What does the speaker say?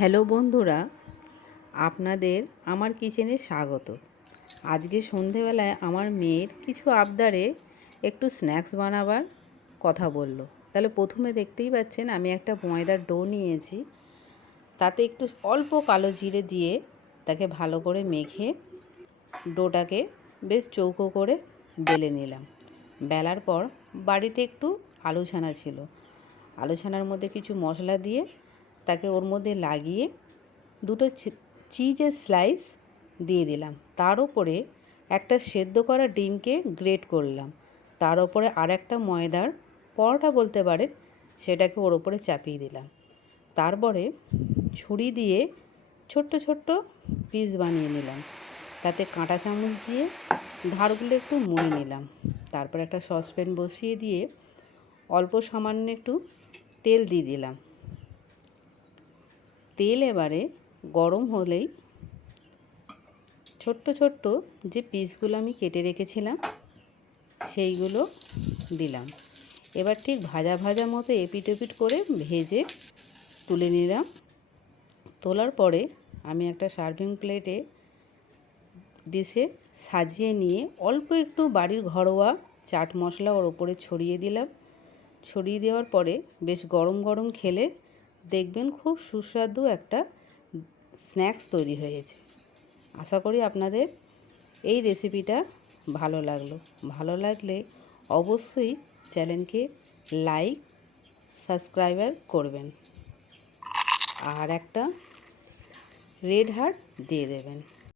Hello বন্ধুরা, আপনাদের আমার কিচেনে স্বাগত। আজকে সন্ধেবেলায় আমার মেয়ের কিছু আবদারে একটু স্ন্যাক্স বানাবার কথা বলল। তাহলে প্রথমে দেখতেই পাচ্ছেন আমি একটা ময়দার ডো নিয়েছি, তাতে একটু অল্প কালো জিরে দিয়ে তাকে ভালো করে মেখে ডোটাকে বেশ চৌকো করে বেলে নিলাম। বেলার পর বাড়িতে একটু আলু ছানা ছিল, আলু ছানার মধ্যে কিছু মশলা দিয়ে তাকে ওর মধ্যে লাগিয়ে দুটো চিজের স্লাইস দিয়ে দিলাম। তার উপরে একটা সেদ্ধ করা ডিমকে গ্রেট করলাম, তার উপরে আর একটা ময়দার পরোটা বলতে পারেন, সেটাকে ওর উপরে চাপিয়ে দিলাম। তারপরে ছুরি দিয়ে ছোট্ট ছোট্ট পিস বানিয়ে নিলাম, তাতে কাঁটা চামচ দিয়ে ধারগুলো একটু মুড়ে নিলাম। তারপর একটা সসপ্যান বসিয়ে দিয়ে অল্প সামান্য একটু তেল দিয়ে দিলাম। তেল এবারে গরম হলেই ছোট্ট ছোট্ট যে পিসগুলো আমি কেটে রেখেছিলাম সেইগুলো দিলাম। এবার ঠিক ভাজা ভাজা মতো এপিট ওপিট করে ভেজে তুলে নিলাম। তোলার পরে আমি একটা সার্ভিং প্লেটে ডিশে সাজিয়ে নিয়ে অল্প একটু বাড়ির ঘরোয়া চাট মশলা ওর ওপরে ছড়িয়ে দিলাম। ছড়িয়ে দেওয়ার পরে বেশ গরম গরম খেলে দেখবেন খুব সুস্বাদু একটা স্ন্যাক্স তৈরি হয়েছে। আশা করি আপনাদের এই রেসিপিটা ভালো লাগলে অবশ্যই চ্যানেলকে লাইক সাবস্ক্রাইবার করবেন আর একটা রেড হার্ট দিয়ে দেবেন।